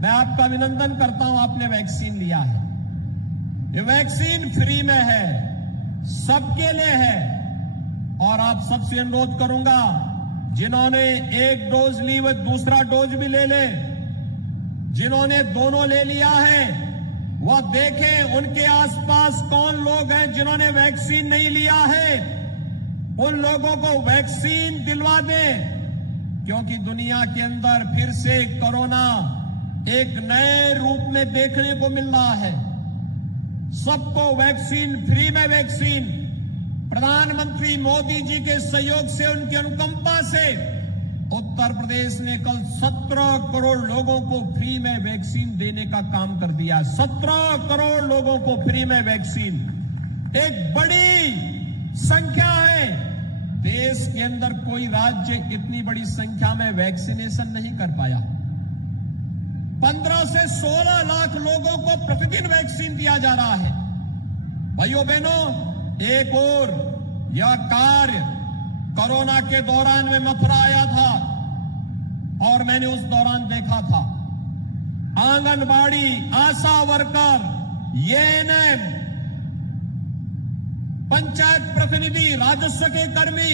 मैं आपका अभिनंदन करता हूं, आपने वैक्सीन लिया है। ये वैक्सीन फ्री में है, सबके लिए है। और आप सबसे अनुरोध करूंगा, जिन्होंने 1 डोज ली वह दूसरा डोज भी ले ले, जिन्होंने दोनों ले लिया है वह देखें उनके आसपास कौन लोग हैं जिन्होंने वैक्सीन नहीं लिया है, उन लोगों को वैक्सीन दिलवा दें। क्योंकि दुनिया के अंदर फिर से कोरोना एक नए रूप में देखने को मिल रहा है। सबको वैक्सीन, फ्री में वैक्सीन। प्रधानमंत्री मोदी जी के सहयोग से, उनकी अनुकंपा से उत्तर प्रदेश ने कल 17 करोड़ लोगों को फ्री में वैक्सीन देने का काम कर दिया। 17 करोड़ लोगों को फ्री में वैक्सीन, एक बड़ी संख्या है। देश के अंदर कोई राज्य इतनी बड़ी संख्या में वैक्सीनेशन नहीं कर पाया। 15 से 16 लाख लोगों को प्रतिदिन वैक्सीन दिया जा रहा है। भाइयों बहनों, एक और यह कार्य कोरोना के दौरान में मथुरा आया था और मैंने उस दौरान देखा था आंगनबाड़ी, आशा वर्कर, एएनएम, पंचायत प्रतिनिधि, राजस्व के कर्मी,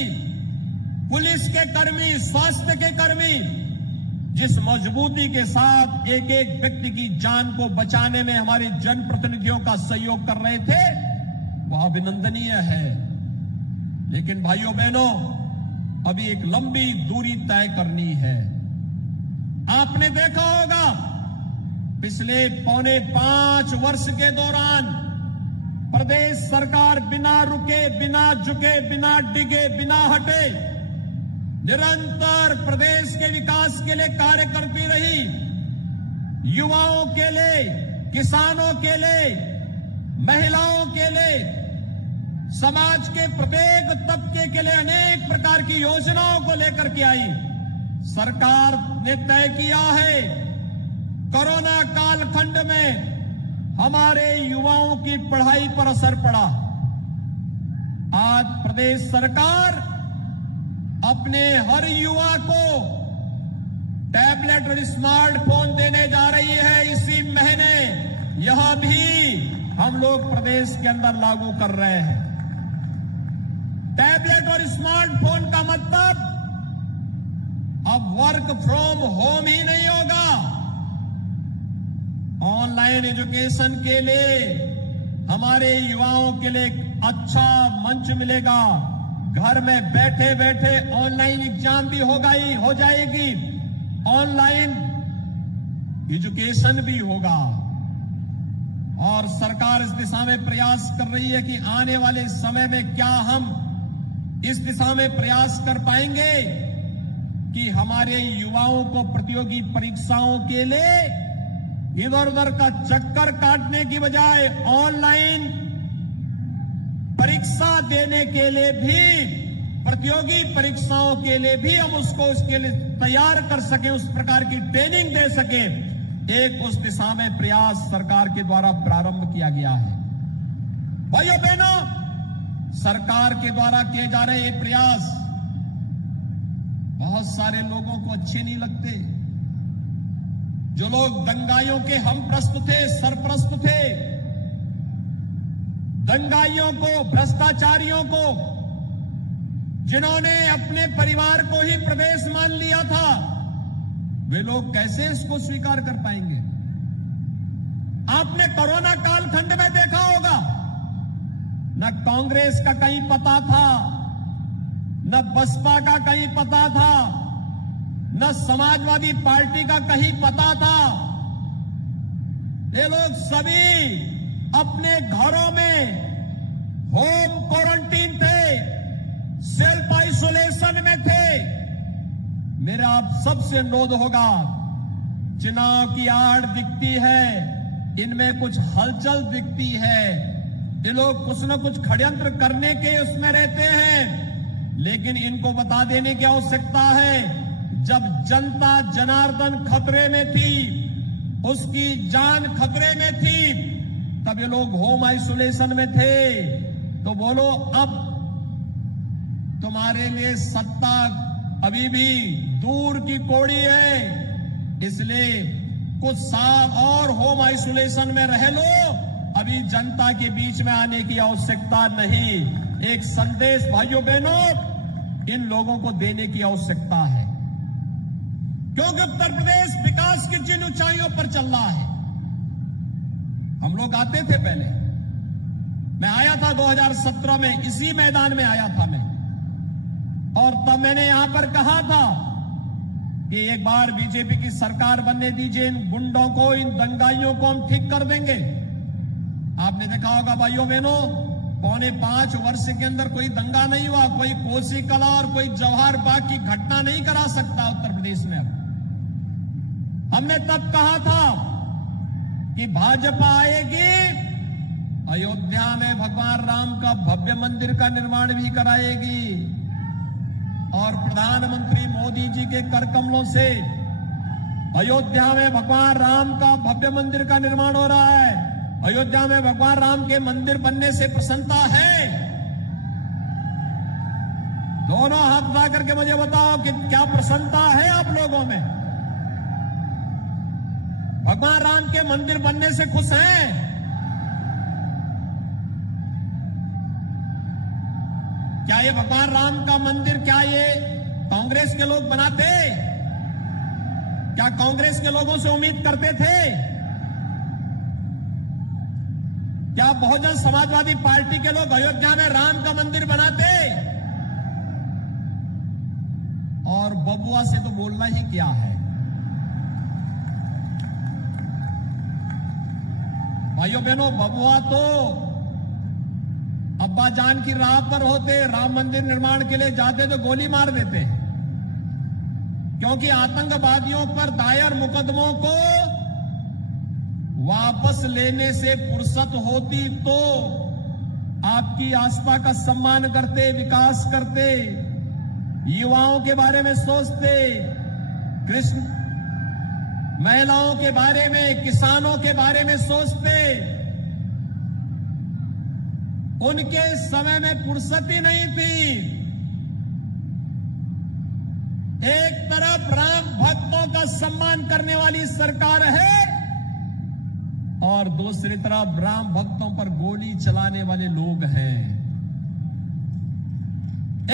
पुलिस के कर्मी, स्वास्थ्य के कर्मी जिस मजबूती के साथ एक एक व्यक्ति की जान को बचाने में हमारे जनप्रतिनिधियों का सहयोग कर रहे थे, वह अभिनंदनीय है। लेकिन भाइयों बहनों, अभी एक लंबी दूरी तय करनी है। आपने देखा होगा पिछले 4.25 वर्ष के दौरान प्रदेश सरकार बिना रुके, बिना झुके, बिना डिगे, बिना हटे निरंतर प्रदेश के विकास के लिए कार्य करती रही। युवाओं के लिए, किसानों के लिए, महिलाओं के लिए, समाज के प्रत्येक तबके के लिए अनेक प्रकार की योजनाओं को लेकर के आई। सरकार ने तय किया है, कोरोना कालखंड में हमारे युवाओं की पढ़ाई पर असर पड़ा। आज प्रदेश सरकार अपने हर युवा को टैबलेट और स्मार्टफोन देने जा रही है। इसी महीने यह भी हम लोग प्रदेश के अंदर लागू कर रहे हैं। टैबलेट और स्मार्टफोन का मतलब अब वर्क फ्रॉम होम ही नहीं होगा। ऑनलाइन एजुकेशन के लिए हमारे युवाओं के लिए एक अच्छा मंच मिलेगा। घर में बैठे बैठे ऑनलाइन एग्जाम भी हो जाएगी, ऑनलाइन एजुकेशन भी होगा। और सरकार इस दिशा में प्रयास कर रही है कि आने वाले समय में क्या हम इस दिशा में प्रयास कर पाएंगे कि हमारे युवाओं को प्रतियोगी परीक्षाओं के लिए इधर उधर का चक्कर काटने की बजाय ऑनलाइन परीक्षा देने के लिए भी, प्रतियोगी परीक्षाओं के लिए भी हम उसके लिए तैयार कर सकें, उस प्रकार की ट्रेनिंग दे सकें। एक उस दिशा में प्रयास सरकार के द्वारा प्रारंभ किया गया है। भाइयों बहनों, सरकार के द्वारा किए जा रहे ये प्रयास बहुत सारे लोगों को अच्छे नहीं लगते। जो लोग दंगाइयों के हमप्रस्त थे, सरप्रस्त थे, दंगाइयों को, भ्रष्टाचारियों को, जिन्होंने अपने परिवार को ही प्रदेश मान लिया था, वे लोग कैसे इसको स्वीकार कर पाएंगे? आपने कोरोना कालखंड में देखा होगा, न कांग्रेस का कहीं पता था, न बसपा का कहीं पता था, न समाजवादी पार्टी का कहीं पता था। ये लोग सभी अपने घरों में होम क्वारंटीन थे, सेल्फ आइसोलेशन में थे। मेरा आप सबसे अनुरोध होगा, चुनाव की आड़ दिखती है, इनमें कुछ हलचल दिखती है, ये लोग कुछ न कुछ षड्यंत्र करने के उसमें रहते हैं, लेकिन इनको बता देने की आवश्यकता है, जब जनता जनार्दन खतरे में थी, उसकी जान खतरे में थी, तब ये लोग होम आइसोलेशन में थे। तो बोलो, अब तुम्हारे लिए सत्ता अभी भी दूर की कौड़ी है, इसलिए कुछ साल और होम आइसोलेशन में रह लो, अभी जनता के बीच में आने की आवश्यकता नहीं। एक संदेश भाइयों बहनों इन लोगों को देने की आवश्यकता है, क्योंकि उत्तर प्रदेश विकास की जिन ऊंचाइयों पर चल रहा है। हम लोग आते थे पहले, मैं आया था 2017 में, इसी मैदान में आया था मैं, और तब मैंने यहां पर कहा था कि एक बार बीजेपी की सरकार बनने दीजिए, इन गुंडों को, इन दंगाइयों को हम ठीक कर देंगे। आपने देखा होगा भाइयों बहनों, 4.5 वर्ष के अंदर कोई दंगा नहीं हुआ, कोई कोसी कला और कोई जवाहर बाग की घटना नहीं करा सकता उत्तर प्रदेश में। हमने तब कहा था कि भाजपा आएगी, अयोध्या में भगवान राम का भव्य मंदिर का निर्माण भी कराएगी, और प्रधानमंत्री मोदी जी के कर कमलों से अयोध्या में भगवान राम का भव्य मंदिर का निर्माण हो रहा है। अयोध्या में भगवान राम के मंदिर बनने से प्रसन्नता है? दोनों हाथ उठा करके मुझे बताओ कि क्या प्रसन्नता है आप लोगों में? भगवान राम के मंदिर बनने से खुश हैं? क्या ये भगवान राम का मंदिर, क्या ये कांग्रेस के लोग बनाते? क्या कांग्रेस के लोगों से उम्मीद करते थे? क्या बहुजन समाजवादी पार्टी के लोग अयोध्या में राम का मंदिर बनाते? और बबुआ से तो बोलना ही क्या है। भाइयों बहनों, बबुआ तो अब्बा जान की राह पर होते, राम मंदिर निर्माण के लिए जाते तो गोली मार देते। क्योंकि आतंकवादियों पर दायर मुकदमों को वापस लेने से फुर्सत होती तो आपकी आस्था का सम्मान करते, विकास करते, युवाओं के बारे में सोचते, कृष्ण महिलाओं के बारे में, किसानों के बारे में सोचते। उनके समय में फुर्सत ही नहीं थी। एक तरफ राम भक्तों का सम्मान करने वाली सरकार है और दूसरी तरफ राम भक्तों पर गोली चलाने वाले लोग हैं।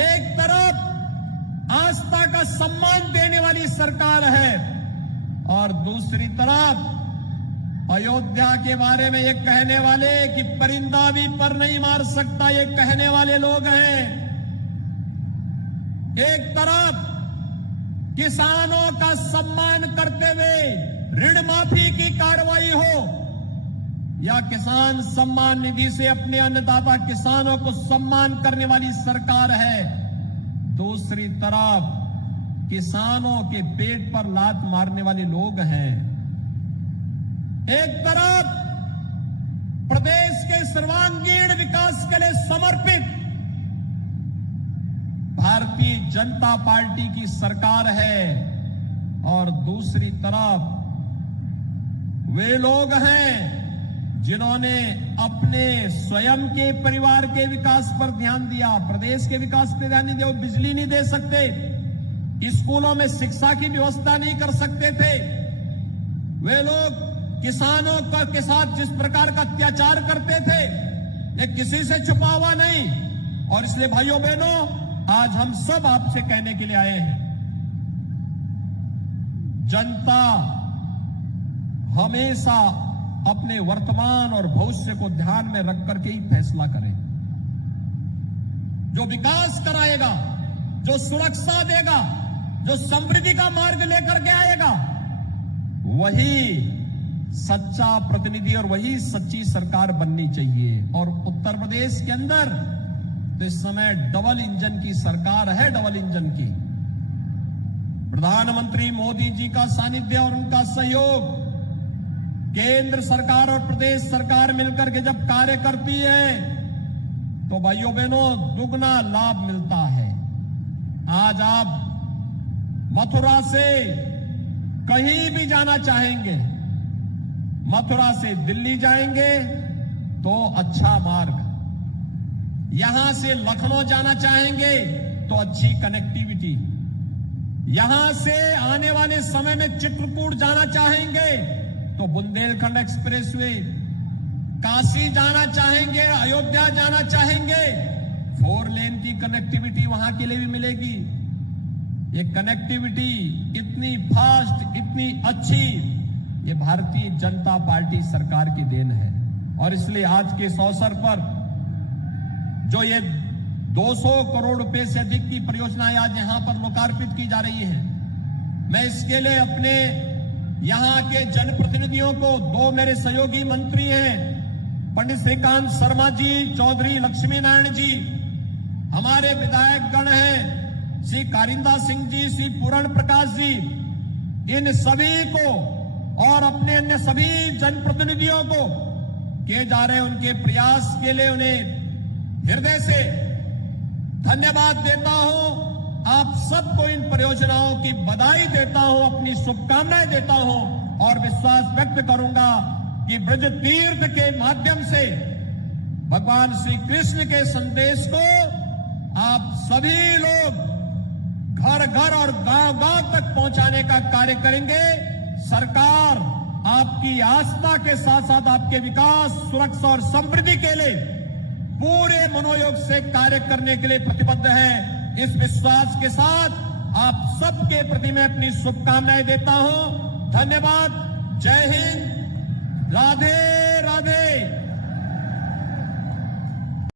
एक तरफ आस्था का सम्मान देने वाली सरकार है और दूसरी तरफ अयोध्या के बारे में ये कहने वाले कि परिंदा भी पर नहीं मार सकता, ये कहने वाले लोग हैं। एक तरफ किसानों का सम्मान करते हुए ऋण माफी की कार्रवाई हो या किसान सम्मान निधि से अपने अन्नदाता किसानों को सम्मान करने वाली सरकार है, दूसरी तरफ किसानों के पेट पर लात मारने वाले लोग हैं। एक तरफ प्रदेश के सर्वांगीण विकास के लिए समर्पित भारतीय जनता पार्टी की सरकार है और दूसरी तरफ वे लोग हैं जिन्होंने अपने स्वयं के परिवार के विकास पर ध्यान दिया, प्रदेश के विकास पर ध्यान नहीं दिया। वो बिजली नहीं दे सकते, स्कूलों में शिक्षा की व्यवस्था नहीं कर सकते थे। वे लोग किसानों के साथ जिस प्रकार का अत्याचार करते थे ये किसी से छुपा हुआ नहीं। और इसलिए भाइयों बहनों, आज हम सब आपसे कहने के लिए आए हैं, जनता हमेशा अपने वर्तमान और भविष्य को ध्यान में रख करके ही फैसला करे। जो विकास कराएगा, जो सुरक्षा देगा, जो समृद्धि का मार्ग लेकर के आएगा, वही सच्चा प्रतिनिधि और वही सच्ची सरकार बननी चाहिए। और उत्तर प्रदेश के अंदर तो इस समय डबल इंजन की सरकार है, डबल इंजन की। प्रधानमंत्री मोदी जी का सानिध्य और उनका सहयोग, केंद्र सरकार और प्रदेश सरकार मिलकर के जब कार्य करती है तो भाइयों बहनों दुगना लाभ मिलता है। आज आप मथुरा से कहीं भी जाना चाहेंगे, मथुरा से दिल्ली जाएंगे तो अच्छा मार्ग, यहां से लखनऊ जाना चाहेंगे तो अच्छी कनेक्टिविटी, यहां से आने वाले समय में चित्रकूट जाना चाहेंगे तो बुंदेलखंड एक्सप्रेसवे, काशी जाना चाहेंगे, अयोध्या जाना चाहेंगे, 4 लेन की कनेक्टिविटी वहां के लिए भी मिलेगी। ये कनेक्टिविटी इतनी फास्ट, इतनी अच्छी, ये भारतीय जनता पार्टी सरकार की देन है। और इसलिए आज के इस अवसर पर जो ये 200 करोड़ रुपए से अधिक की परियोजनाएं आज यहां पर लोकार्पित की जा रही है, मैं इसके लिए अपने यहां के जनप्रतिनिधियों को, 2 मेरे सहयोगी मंत्री हैं, पंडित श्रीकांत शर्मा जी, चौधरी लक्ष्मी नारायण जी, हमारे विधायक गण हैं श्री कारिंदा सिंह जी, श्री पूरण प्रकाश जी, इन सभी को और अपने अन्य सभी जनप्रतिनिधियों को किए जा रहे उनके प्रयास के लिए उन्हें हृदय से धन्यवाद देता हूं। आप सबको इन परियोजनाओं की बधाई देता हूं, अपनी शुभकामनाएं देता हूं और विश्वास व्यक्त करूंगा कि ब्रज तीर्थ के माध्यम से भगवान श्री कृष्ण के संदेश को आप सभी लोग घर घर और गांव गांव तक पहुंचाने का कार्य करेंगे। सरकार आपकी आस्था के साथ साथ आपके विकास, सुरक्षा और समृद्धि के लिए पूरे मनोयोग से कार्य करने के लिए प्रतिबद्ध है। इस विश्वास के साथ आप सबके प्रति मैं अपनी शुभकामनाएं देता हूं। धन्यवाद। जय हिंद। राधे राधे।